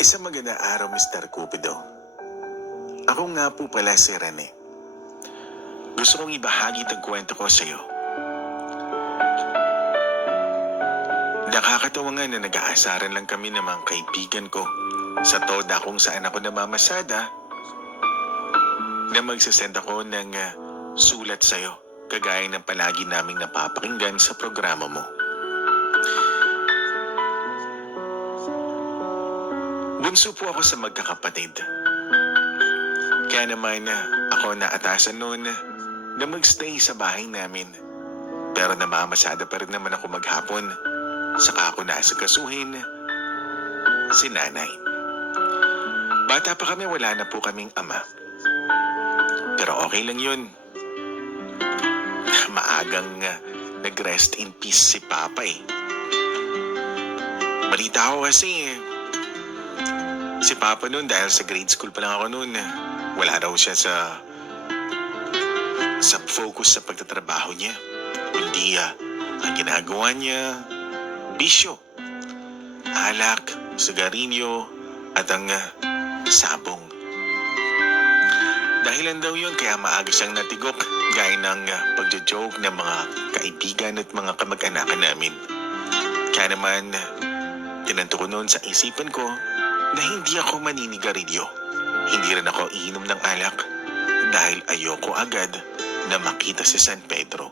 Isang magandang araw, Mr. Cupido. Ako nga po pala si Rene. Gusto kong ibahagi ang kwento ko sa iyo. Nakakatawa nga na nag-aasaran lang kami ng mga kaibigan ko sa toda kung saan ako namamasada na magsasend ako ng sulat sa iyo, kagaya ng palagi naming napapakinggan sa programa mo. Bunso po ako sa magkakapatid. Kaya naman ako naatasan noon na magstay sa bahay namin. Pero namamasada pa rin naman ako maghapon. Saka ako naasakasuhin si nanay. Bata pa kami, wala na po kaming ama. Pero okay lang yun. Maagang nag-rest in peace si Papa eh. Balita ko kasi si Papa noon, dahil sa grade school pa lang ako noon, wala raw siya sa focus sa pagtatrabaho niya. Kundi ang ginagawa niya, bisyo, alak, sigarilyo, at ang sabong. Dahilan daw yun kaya maaga siyang natigok, gaya ng pagjo-joke ng mga kaibigan at mga kamag-anakan namin. Kaya naman, tinanto ko noon sa isipan ko na hindi ako maninigarilyo. Hindi rin ako iinom ng alak dahil ayoko agad na makita si San Pedro.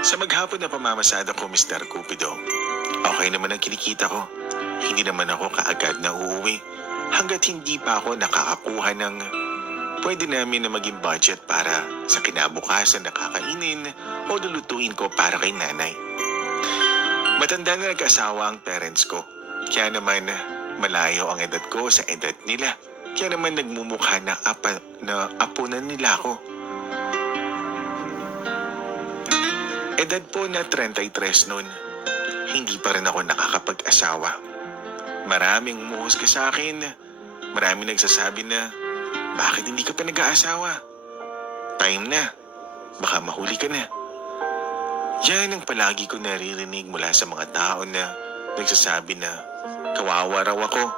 Sa maghapon na pamamasada ko, Mr. Cupido, okay naman ang kinikita ko. Hindi naman ako kaagad na uuwi hanggat hindi pa ako nakakakuha ng pwede namin na maging budget para sa kinabukasan na kakainin o lulutuin ko para kay nanay. Matanda na nag-asawa ang parents ko. Kaya naman malayo ang edad ko sa edad nila. Kaya naman nagmumukha na apo na nila ako. Edad po na 33 noon. Hindi pa rin ako nakakapag-asawa. Maraming umuhusga sa akin. Maraming nagsasabi na, bakit hindi ka pa nag-aasawa? Time na. Baka mahuli ka na. Yan ang palagi ko naririnig mula sa mga tao na nagsasabi na kawawa raw ako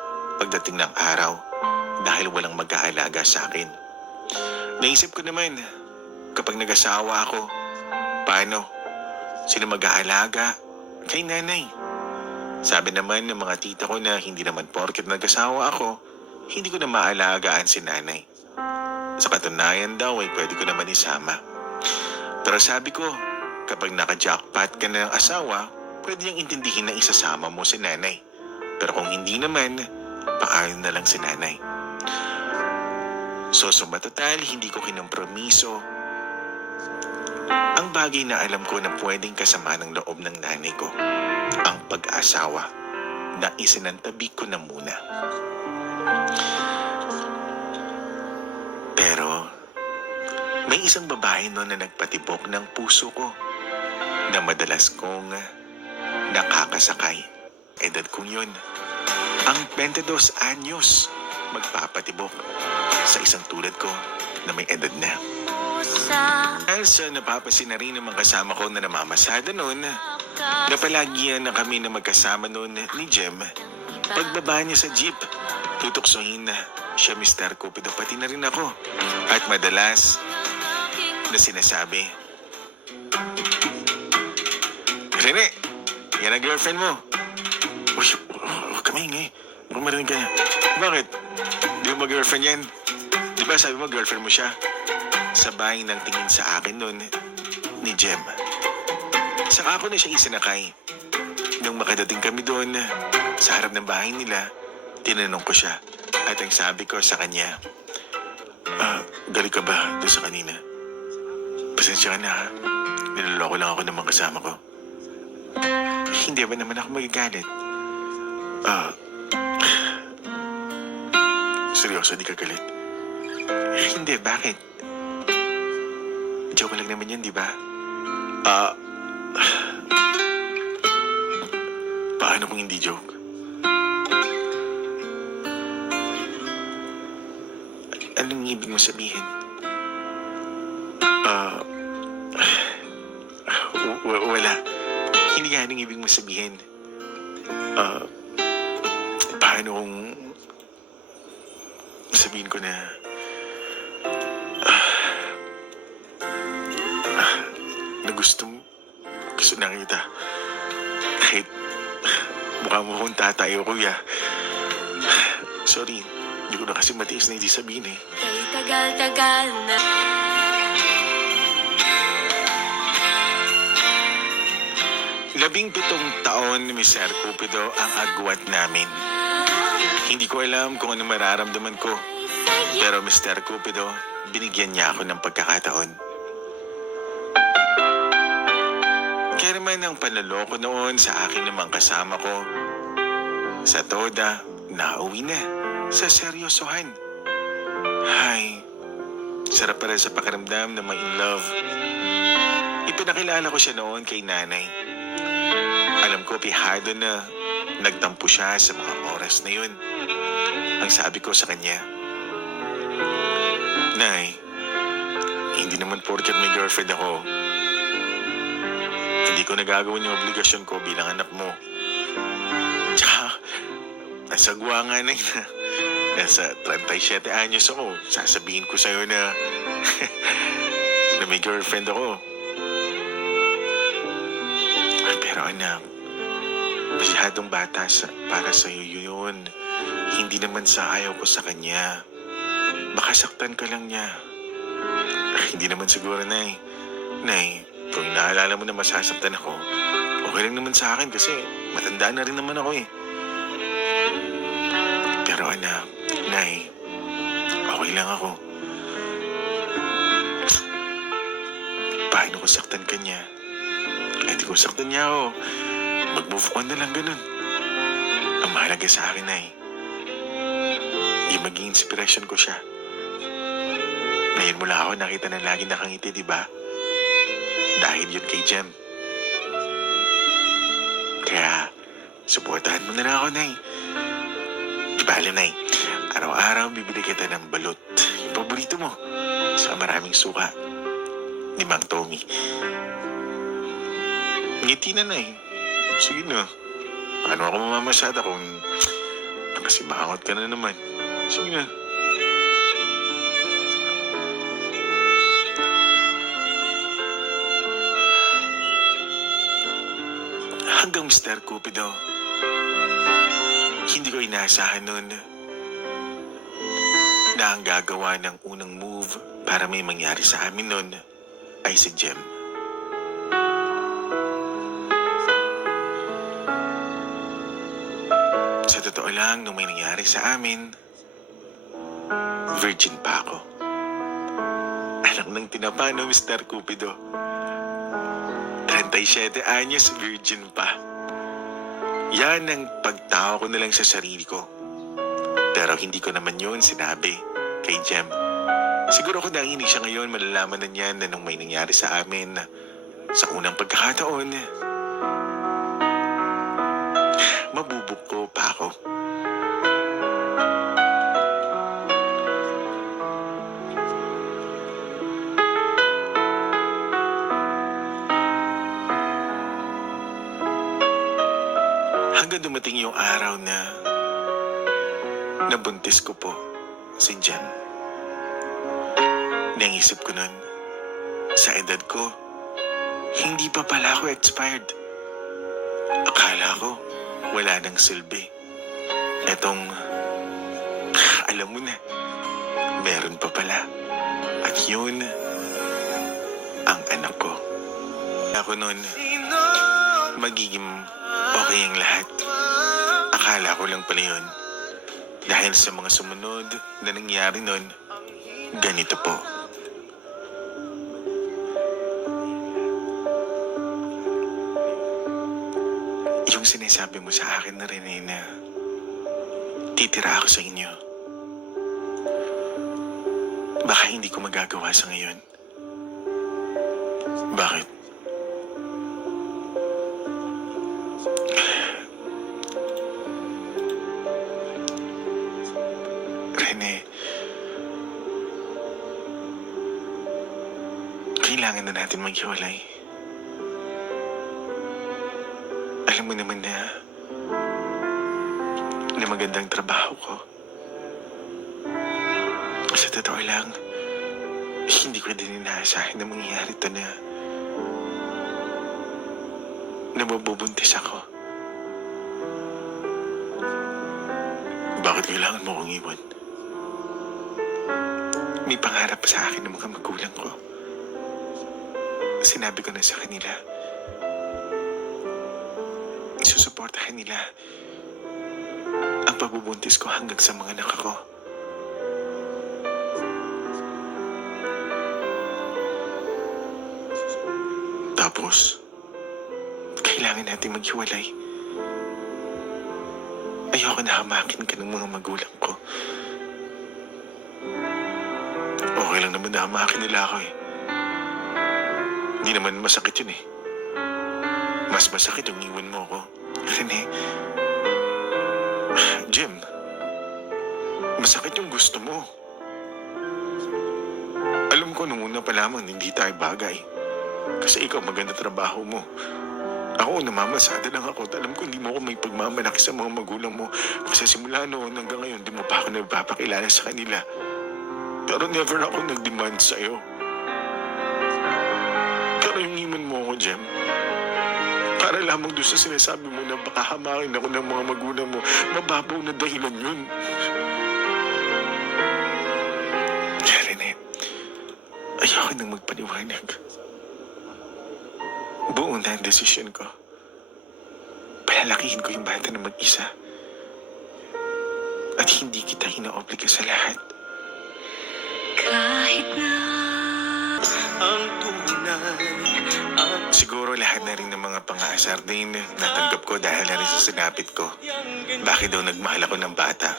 pagdating ng araw dahil walang mag-aalaga sa akin. Naisip ko naman, kapag nag-asawa ako, paano? Sino mag-aalaga kay nanay? Sabi naman ng mga tita ko na hindi naman porket nag-asawa ako, hindi ko na maalagaan si nanay. Sa katunayan daw ay pwede ko naman isama. Pero sabi ko, kapag naka-jackpot ka na ng asawa, pwede niyang intindihin na isasama mo si nanay. Pero kung hindi naman, paayon na lang si nanay. So matotal, hindi ko kinompromiso ang bagay na alam ko na pwedeng kasama ng loob ng nanay ko, ang pag-asawa, na isinantabi ko na muna. Pero may isang babae noon na nagpatibok ng puso ko na madalas kong nakakasakay. Edad kong yun, ang 22 anyos, magpapatibok sa isang tulad ko na may edad na. Dahil sa napapansin na rin ng mga kasama ko na namamasada noon, na palagi na kami na magkasama noon ni Jem. Pagbaba niya sa jeep, tutuksohin na siya, Mr. Cupido, pati na rin ako. At madalas na sinasabi, Rene, yan ang girlfriend mo. Uy, huwag ka maingay. Huwag marinig ka niya. Bakit? Di mo girlfriend yan? Di ba sabi mo girlfriend mo siya? Sabay ng tingin sa akin noon ni Jem. Saka ako na siya isinakay. Nung makadating kami doon sa harap ng bahay nila, tinanong ko siya. At ang sabi ko sa kanya, galing ka ba doon sa kanina? Pasensya ka na ha. Niloloko lang ako ng mga kasama ko. Hindi ba naman ako magagalit? Seryoso, di ka galit? Hindi, bakit? Joke lang naman yan, di ba? Paano kung hindi joke? Anong ibig mo sabihin? Wala. Hindi nga anong ibig mo sabihin. Ah, paano kung sabihin ko na na gusto na kita. Kahit mukha mo kong tatay o kuya. Sorry, hindi ko na kasi matiis na hindi sabihin eh. Kay tagal-tagal na. 17 taon ni Mr. Cupido ang agwat namin. Hindi ko alam kung ano mararamdaman ko. Pero Mr. Cupido, binigyan niya ako ng pagkakataon. Kaya naman ang panloloko noon sa akin namang kasama ko. Sa toda, nauwi na. Sa seryosohan. Hay, sarap pa rin sa pakiramdam na may in love. Ipinakilala ko siya noon kay nanay. Alam ko pihado na nagtampo siya sa mga oras na yun. Ang sabi ko sa kanya, Nay, hindi naman porket may girlfriend ako, hindi ko nagagawin yung obligasyon ko bilang anak mo. Tsaka, nasagwa nga na yun. Nasa 37 anyos ako, sasabihin ko sa'yo na na may girlfriend ako. Ay, pero anak, masyadong bata para sa'yo yun. Hindi naman sa ayaw ko sa kanya. Baka saktan ka lang niya. Hindi naman siguro, Nay. Nay, kung naalala mo na masasaktan ako, okay lang naman sa akin kasi matanda na rin naman ako eh. Pero anak, Nay, okay lang ako. Paano ko saktan ka niya? Eh di ko saktan niya ako. Mag-move on na lang ganun. Ang mahalaga sa akin, Nay, yung maging inspiration ko siya. Ngayon mula ako nakita na lagi nakangiti, di ba? Dahil yun kay Jem. Kaya, suportahan mo na lang ako, Nay. Di ba alam, Nay? Araw-araw bibili kita ng balot. Yung paborito mo. Sa maraming suka. Ni Mang Tommy. Ngiti na, Nay. Sige na. Paano ako mamamasada kung nakasimangot ka na naman? Sige na. Hanggang Mr. Cupido, hindi ko inaasahan nun na ang gagawa ng unang move para may mangyari sa amin nun ay si Jem. Sa totoo lang, nung may nangyari sa amin, virgin pa ako. Anak ng tinapa, no, Mr. Cupido? 37 anyos, virgin pa. Yan ang pagtao ko na lang sa sarili ko. Pero hindi ko naman yun sinabi kay Jem. Siguro kung nakinig siya ngayon, malalaman na niya na nung may nangyari sa amin sa unang pagkakataon, mabubuko pa ako. Hanggang dumating yung araw na nabuntis ko po si Jem. Naisip ko nun, sa edad ko, hindi pa pala ako expired. Akala ko, wala nang silbi. Etong, alam mo na, meron pa pala. At yun, ang anak ko. Ako nun, magiging okay ang lahat. Akala ko lang pala yun. Dahil sa mga sumunod na nangyari nun, ganito po. Yung sinasabi mo sa akin na rin ay na titira ako sa inyo. Baka hindi ko magagawa sa ngayon. Bakit? Rene, kailangan na natin maghiwalay. alam mo naman na magandang trabaho ko. Sa totoo lang, hindi ko din inaasahin na mangyayari ito na mabubuntis ako. Bakit kailangan mo akong iwan? May pangarap sa akin ng mga magulang ko. Sinabi ko na sa kanila, susuportahan nila ang pagbubuntis ko hanggang sa mga anak ko. Tapos, kailangan natin maghiwalay. Ayoko na hamakin ka ng mga magulang ko. Okay lang naman na hamakin nila ako eh. Hindi naman masakit yun eh. Mas masakit yung iwan mo ako. Rene, Jim, masakit yung gusto mo. Alam ko nung una pa lamang hindi tayo bagay. Kasi ikaw maganda trabaho mo. Ako, namamasada lang ako. Alam ko hindi mo ako may pagmamalaki sa mga magulang mo. Kasi simula noon hanggang ngayon, di mo pa ako nagpapakilala sa kanila. Pero never ako nag-demand sa'yo. Pero yung iman mo ako, Jem, para lamang doon sa sinasabi mo na baka hamakin ako ng mga magulang mo, mababaw na dahilan yun. Rene, ayoko nang magpaliwanag. Buo na ang desisyon ko. Palalakihin ko yung bata na mag-isa. At hindi kita hinaobliga sa lahat. Kahit na ang tunay at Siguro lahat na rin ng mga pang-aasar din natanggap ko dahil na rin sa sinapit ko. Bakit daw nagmahal ako ng bata?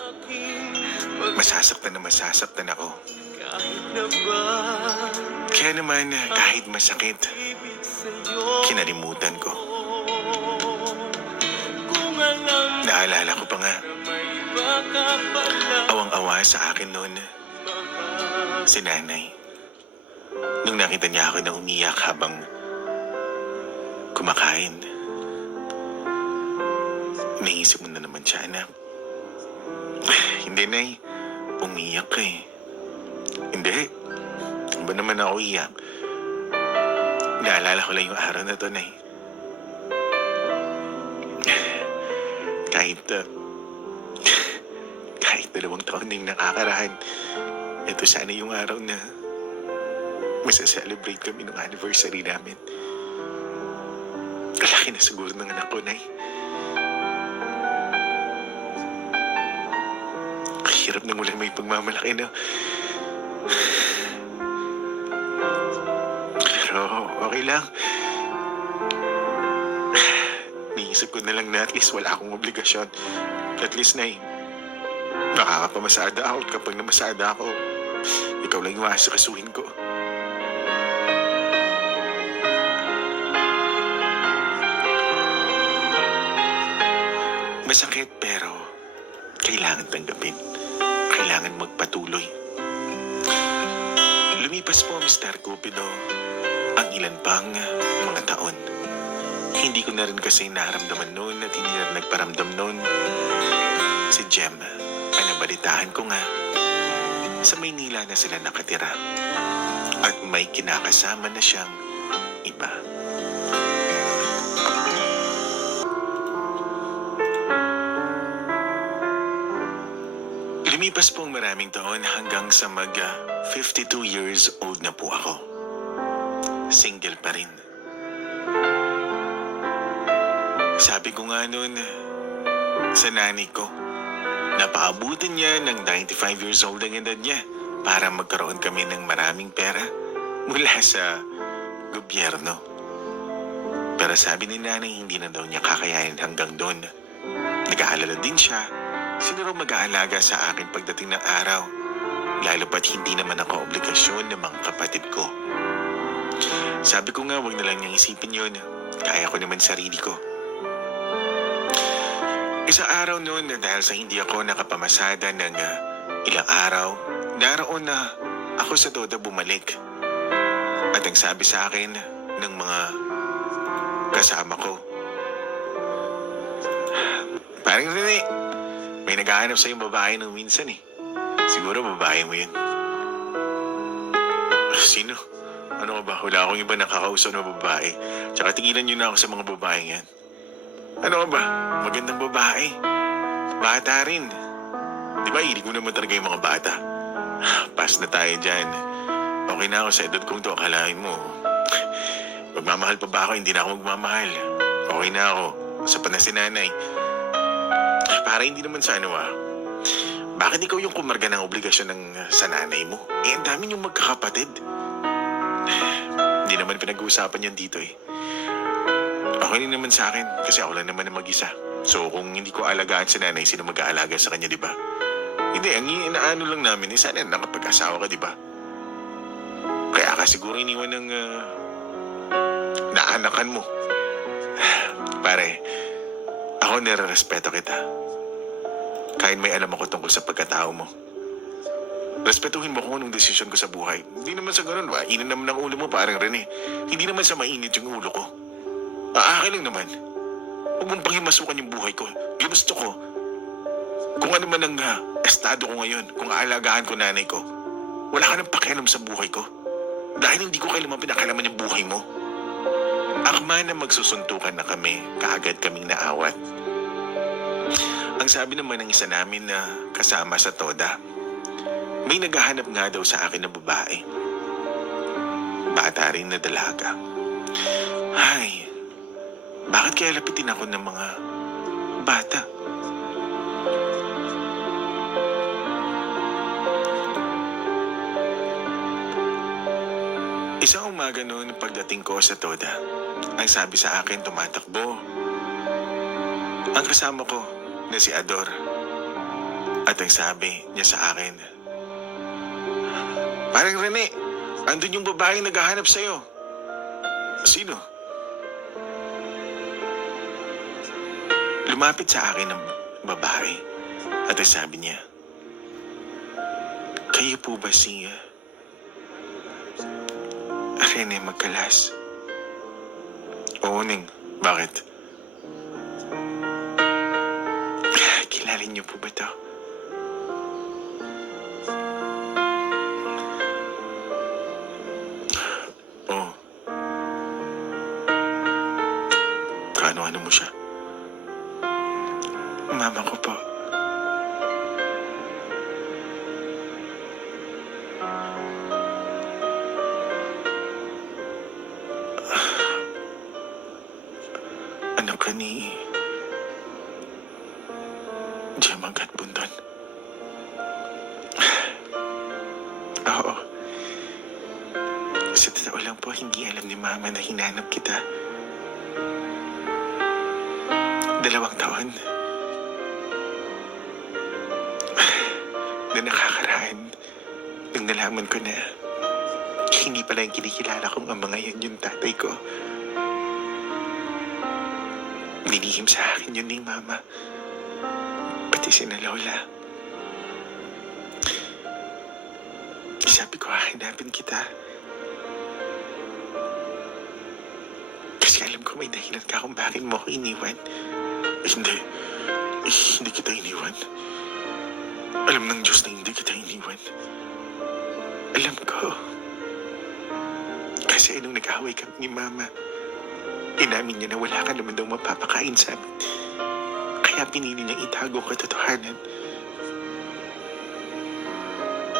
Masasaktan ako. kahit na ba Kaya naman kahit masakit, ibig sa'yo kinalimutan ko. kung alam Naalala ko pa nga, na may baka pala awang-awa sa akin noon si nanay. Nung nakita niya ako na umiyak habang kumakain. Naisip mo na naman siya, anak. Hindi, Nay. Umiyak ka eh. Hindi. Ba naman ako iyak? Naalala ko lang yung araw na to, Nay. Kahit 2 taon na yung nakakaraan, ito sana yung araw na masaselebrate kami ng anniversary namin. Kalaki na siguro ng anak ko, Nay. Hirap na mula may pagmamalaki na. Pero okay lang. Naisip ko na lang na at least wala akong obligasyon. At least, Nay, makakapamasada ako at kapag namasada ako, ikaw lang yung asikasuhin ko. Masakit pero kailangan tanggapin. Kailangan magpatuloy. Lumipas po, Mr. Cupido, ang ilan pang mga taon. Hindi ko na rin kasi naramdaman noon at hindi na rin nagparamdam noon. Si Jem, ay nabalitaan ko nga, sa Maynila na sila nakatira. At may kinakasama na siyang iba. Lumipas pong maraming taon hanggang sa 52 years old na po ako. Single pa rin. Sabi ko nga noon sa nanay ko, napaabutin niya ng 95 years old ang edad niya para magkaroon kami ng maraming pera mula sa gobyerno. Pero sabi ni nanay hindi na daw niya kakayanin hanggang doon. Nag-aalala din siya. Sino raw mag-aalaga sa akin pagdating ng araw? Lalo pat hindi naman ako obligasyon ng mga kapatid ko. Sabi ko nga, wag na lang niyang isipin yun. Kaya ko naman sarili ko. Isang araw noon, dahil sa hindi ako nakapamasada ng ilang araw, naroon na ako sa Toda bumalik. At ang sabi sa akin ng mga kasama ko, Parang Rene, may naghahanap sa'yo babae nung minsan eh. Siguro babae mo yun. Sino? Ano ka ba? Wala akong iba nakakausap na babae. Tsaka tigilan niyo na ako sa mga babae yan. Ano ka ba? Magandang babae. Bata rin. Di ba, hilig mo naman talaga yung mga bata. Pass na tayo dyan. Okay na ako sa edad kong to. Akalain mo. Magmamahal pa ba ako? Hindi na ako magmamahal. Okay na ako. Sapat na si nanay. Para hindi naman sa ano bakit ikaw yung kumarga ng obligasyon ng sa nanay mo? Eh, ang dami yung magkakapatid. Hindi naman pinag-uusapan yan dito eh. Okay din naman sa akin kasi ako lang naman ang mag-isa. So kung hindi ko alagaan sa nanay, sino mag-aalaga sa kanya, di ba? Hindi, ang inaano lang namin eh, sana nakapag-asawa ka, di ba? Kaya ka siguro iniwan ng naanakan mo. Pare, ako nire-respeto kita. Kahit may alam ako tungkol sa pagkatao mo. Respetuhin mo kung anong desisyon ko sa buhay. Hindi naman sa ganun ba? Inan naman ng ulo mo parang Rene. Hindi naman sa mainit yung ulo ko. Akin lang naman. Huwag mong panghimasukan yung buhay ko. Ginusto ko. Kung ano man ang estado ko ngayon, kung aalagaan ko nanay ko, wala ka nang pakialam sa buhay ko. Dahil hindi ko kailanman pinakalaman yung buhay mo. Akma na magsusuntukan na kami, kaagad kaming naawat. Ang sabi naman ng isa namin na kasama sa Toda, may naghahanap nga daw sa akin na babae. Bata rin na dalaga. Hay, bakit kaya lapitin ako ng mga bata? Isang umaga noon pagdating ko sa Toda, ang sabi sa akin tumatakbo. Ang kasama ko na si Ador. At ang sabi niya sa akin, parang Rene, andun yung babaeng naghahanap sa'yo. Sino? Lumapit sa akin ang babae at ang sabi niya, kayo po ba si Rene Magkalas? Oo, Ning. Bakit? Kilala niyo po ba to? Oo. Ano mo siya? Mama ko po. Anak ka ni Gemma Gatbundon. Oo. Sa totoo lang po, hindi alam ni Mama na hinanap kita. 2 taon. Na nakakaraan nang nalaman ko na hindi pala yung kinikilala kong ama ngayon yung tatay ko. Nilihim sa akin yun ni Mama. Pati si na Lola. Sabi ko, hanapin kita. Kasi alam ko may dahilan ka kung bakit mo ako iniwan. Hindi. Hindi kita iniwan. Alam ng Diyos na hindi kita iniwan. Alam ko. Kasi nung nag-away kami ni Mama, inamin niya na wala ka naman daw mapapakain sa amin. Kaya pinili niyang itago ang katotohanan.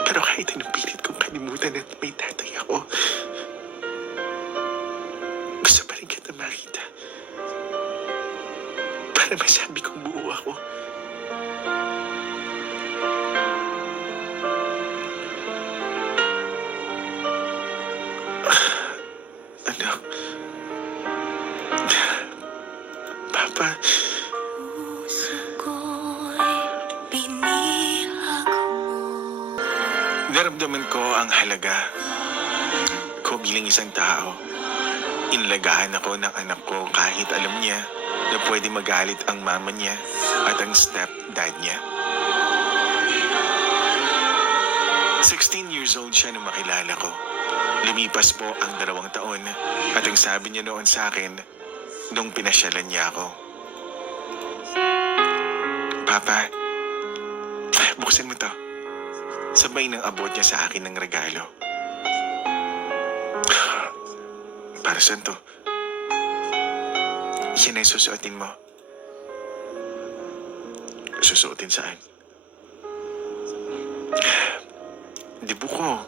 Pero kahit anong pilit kong kalimutan at may tatay ako, gusto pa rin kita makita. Para masabi kong buo ako. Anak. Papa. Puso ko'y binilag mo. Naramdaman ko ang halaga ko bilang isang tao. Inalagahan ako ng anak ko kahit alam niya na pwede magalit ang mama niya at ang stepdad niya. 16 years old siya nung makilala ko. Lumipas po ang 2 taon at ang sabi niya noon sa akin nung pinasyalan niya ako, Papa, buksan mo to. Sabay nang abot niya sa akin ng regalo. Para saan to? Yan ay susuotin mo. Susuotin saan? Dibu ko.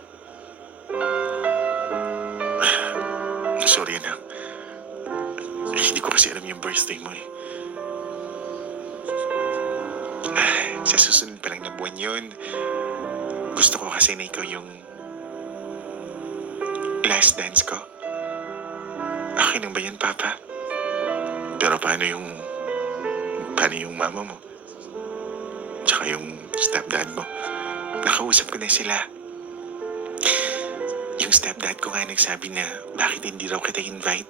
Sorry anak. Hindi ko kasi alam yung birthday mo eh. Sa susunod pa lang na buwan yun. Gusto ko kasi na ikaw yung last dance ko. Akin lang ba yan, Papa? Pero paano yung mama mo? Tsaka yung stepdad mo? Nakausap ko na sila. Yung stepdad ko nga nagsabi na bakit hindi raw kita invite.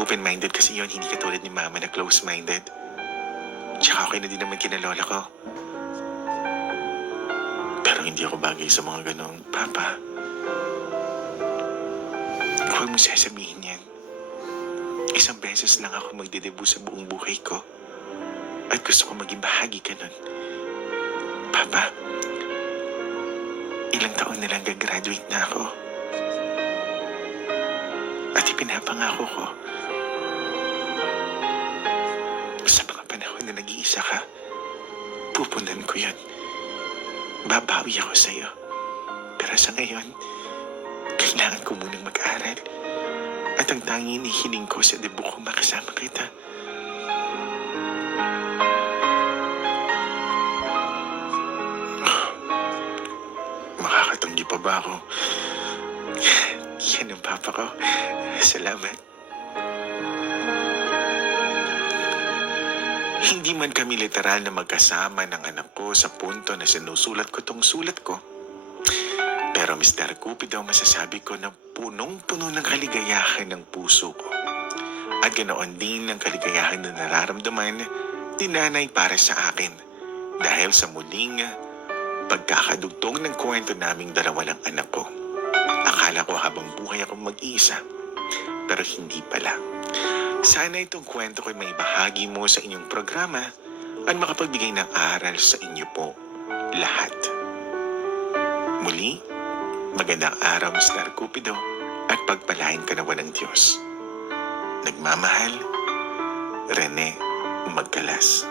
Open-minded kasi yun, hindi katulad ni mama na close-minded. Tsaka okay na din naman kina lola ko. Pero hindi ako bagay sa mga ganong, Papa. Huwag mo sasabihin yan. Isang beses lang ako magdedebu sa buong buhay ko. At gusto ko maging bahagi ka nun. Papa, ilang taon na lang gagraduate na ako. At ipinapangako ko, sa mga panahon na nag-iisa ka, pupundan ko yun. Babawi ako sa'yo. Pero sa ngayon, kailangan ko munang mag-aral. At ang tanging inihiling ko sa debut ko makasama kita. Makakatanggi pa ba ako? Yan ang papa ko. Salamat. Hindi man kami literal na magkasama ng anak ko sa punto na sinusulat ko tong sulat ko. Pero Mr. Cupido, masasabi ko na punong-puno ng kaligayahan ng puso ko. At ganoon din ang kaligayahan na nararamdaman ni nanay para sa akin. Dahil sa muling pagkakadugtong ng kwento naming dalawa ng anak ko. Akala ko habang buhay akong mag-iisa. Pero hindi pala. Sana itong kwento ko'y may bahagi mo sa inyong programa at makapagbigay ng aral sa inyo po lahat. Muli, magandang araw Mr. Cupido at pagpalain ka nawa ng Diyos. Nagmamahal, Rene Magkalas.